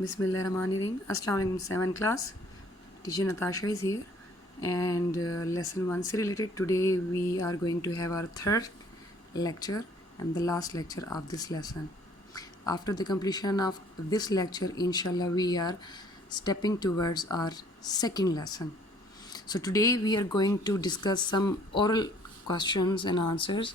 Bismillahirrahmanirrahim. Assalamu alaikum 7th class. Teacher Natasha is here and lesson 1 is related. Today we are going to have our third lecture and the last lecture of this lesson. After the completion of this lecture, inshallah, we are stepping towards our second lesson. So today we are going to discuss some oral questions and answers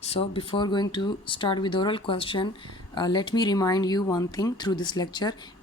So before going to start with oral question, let me remind you one thing through this lecture.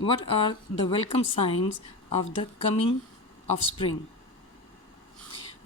what are the welcome signs of the coming of spring?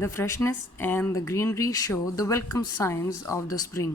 The freshness and the greenery show the welcome signs of the spring.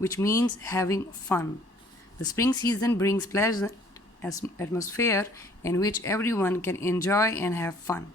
which means having fun. The spring season brings pleasant atmosphere in which everyone can enjoy and have fun.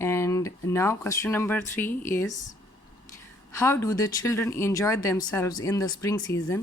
And now question number 3 is how do the children enjoy themselves in the spring season.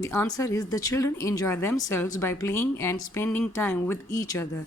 The answer is the children enjoy themselves by playing and spending time with each other.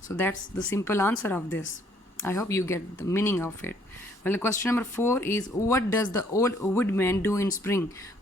So that's the simple answer of this. I hope you get the meaning of it. Well, the question number 4 is what does the old woodman do in spring.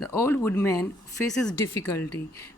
The old woodman faces difficulty.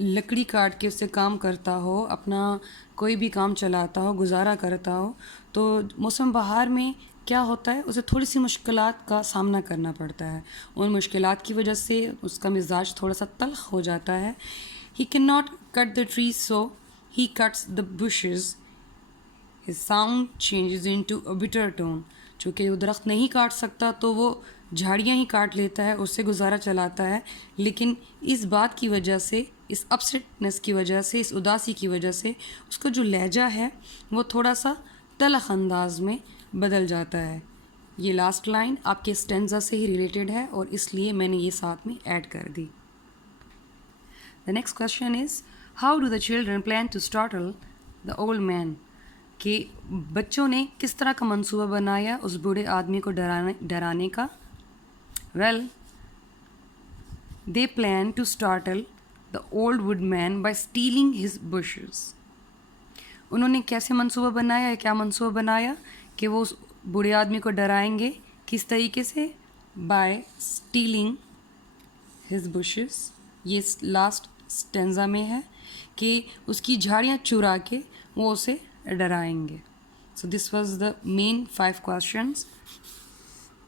لکڑی کاٹ کے اس سے کام کرتا ہو, اپنا کوئی بھی کام چلاتا ہو, گزارا کرتا ہو, تو موسم بہار میں کیا ہوتا ہے, اسے تھوڑی سی مشکلات کا سامنا کرنا پڑتا ہے. ان مشکلات کی وجہ سے اس کا مزاج تھوڑا سا تلخ ہو جاتا ہے. He can not cut the trees so he cuts the bushes. His sound changes into a bitter tone. چونکہ وہ درخت نہیں کاٹ سکتا تو وہ جھاڑیاں ہی کاٹ لیتا ہے, اس سے گزارا چلاتا ہے. لیکن اس بات کی وجہ سے, اس اپسیٹنس کی وجہ سے, اس اداسی کی وجہ سے اس کا جو لہجہ ہے وہ تھوڑا سا تلخ انداز میں بدل جاتا ہے. یہ لاسٹ لائن آپ کے اسٹینزا سے ہی ریلیٹڈ ہے اور اس لیے میں نے یہ ساتھ میں ایڈ کر دی. The next question is how do the children plan to startle the old man. کہ بچوں نے کس طرح کا منصوبہ بنایا اس بوڑھے آدمی کو ڈرانے کا. Well they plan to startle the old woodman by stealing his bushes. انہوں نے کیسے منصوبہ بنایا, کیا منصوبہ بنایا کہ وہ اس بوڑھے آدمی کو ڈرائیں گے. کس طریقے سے؟ By stealing his bushes. یہ لاسٹ اسٹینزا میں ہے کہ اس کی جھاڑیاں چرا کے وہ اسے ڈرائیں گے. So this was the main 5 questions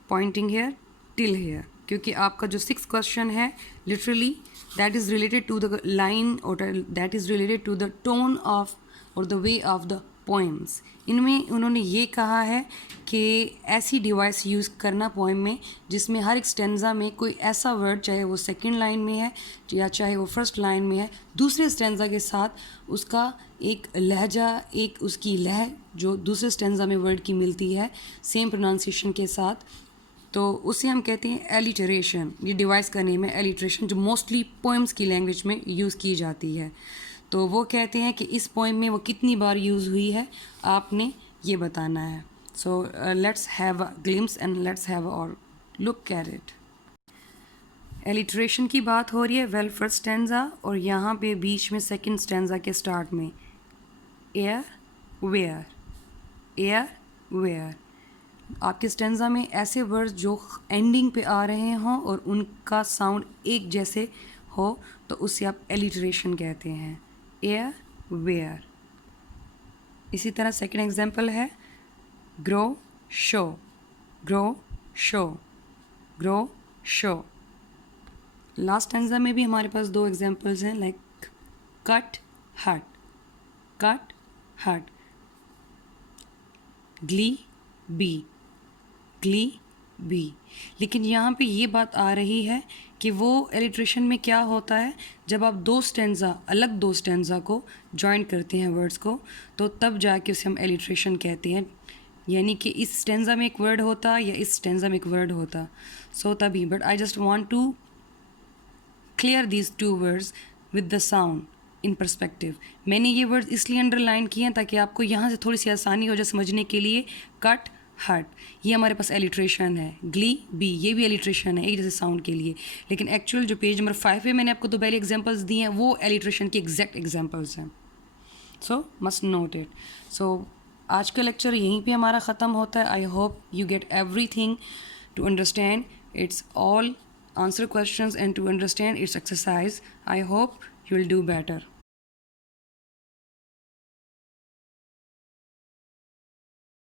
pointing here till here. کیونکہ آپ کا جو 6th question ہے literally that is related to the line اور that is related to the tone of اور the way of the poems. ان میں انہوں نے یہ کہا ہے کہ ایسی ڈیوائس یوز کرنا پوئم میں جس میں ہر ایک اسٹینزا میں کوئی ایسا ورڈ, چاہے وہ سیکنڈ لائن میں ہے یا چاہے وہ فرسٹ لائن میں ہے, دوسرے اسٹینزا کے ساتھ اس کا ایک لہجہ, ایک اس کی لہ جو دوسرے اسٹینزا میں ورڈ کی ملتی ہے سیم پروننسیشن کے ساتھ, تو اسے ہم کہتے ہیں ایلیٹریشن. یہ ڈیوائس کا نیم ہے ایلیٹریشن, جو موسٹلی پوئمس کی لینگویج میں یوز کی جاتی ہے. تو وہ کہتے ہیں کہ اس پوئم میں وہ کتنی بار یوز ہوئی ہے آپ نے یہ بتانا ہے. So let's have a glimpse and let's have اور لک ایٹ اٹ. ایلیٹریشن کی بات ہو رہی ہے. ویل فرسٹ اسٹینزا اور یہاں پہ بیچ میں سیکنڈ اسٹینزا کے اسٹارٹ میں ایئر ویئر, ایئر ویئر. آپ کے اسٹینزا میں ایسے ورڈز جو اینڈنگ پہ آ رہے ہوں اور ان کا ساؤنڈ ایک جیسے ہو تو اسے آپ ایلیٹریشن کہتے ہیں, ایئر ویئر. اسی طرح سیکنڈ ایگزامپل ہے گرو شو, گرو شو, گرو شو. لاسٹ اسٹینزا میں بھی ہمارے پاس 2 ایگزامپلز ہیں لائک کٹ ہٹ, کٹ ہٹ. گلی بی, گلی بی. لیکن یہاں پہ یہ بات آ رہی ہے کہ وہ ایلیٹریشن میں کیا ہوتا ہے, جب آپ 2 اسٹینزا الگ 2 اسٹینزا کو جوائن کرتے ہیں ورڈز کو, تو تب جا کے اسے ہم ایلیٹریشن کہتے ہیں. یعنی کہ اس اسٹینزا میں ایک ورڈ ہوتا یا اس اسٹینزا میں ایک ورڈ ہوتا, سو تبھی. But I just want to clear these 2 words with the sound in perspective. میں نے یہ ورڈ اس لیے انڈر لائن کیے ہیں تاکہ آپ کو یہاں سے تھوڑی سی آسانی ہو جائے سمجھنے کے لیے. کٹ ہٹ یہ ہمارے پاس ایلیٹریشن ہے, گلی بی یہ بھی ایلیٹریشن ہے ایک جیسے ساؤنڈ کے لیے. لیکن ایکچوئل جو پیج نمبر 5 پہ میں نے آپ کو 2 پہلے ایگزامپلس دی ہیں وہ ایلیٹریشن کی ایگزیکٹ ایگزامپلس ہیں. So must note it. So آج کا لیکچر یہیں پہ ہمارا ختم ہوتا ہے. I hope you get everything to understand it's all answer questions and to understand its exercise. I hope you will do better.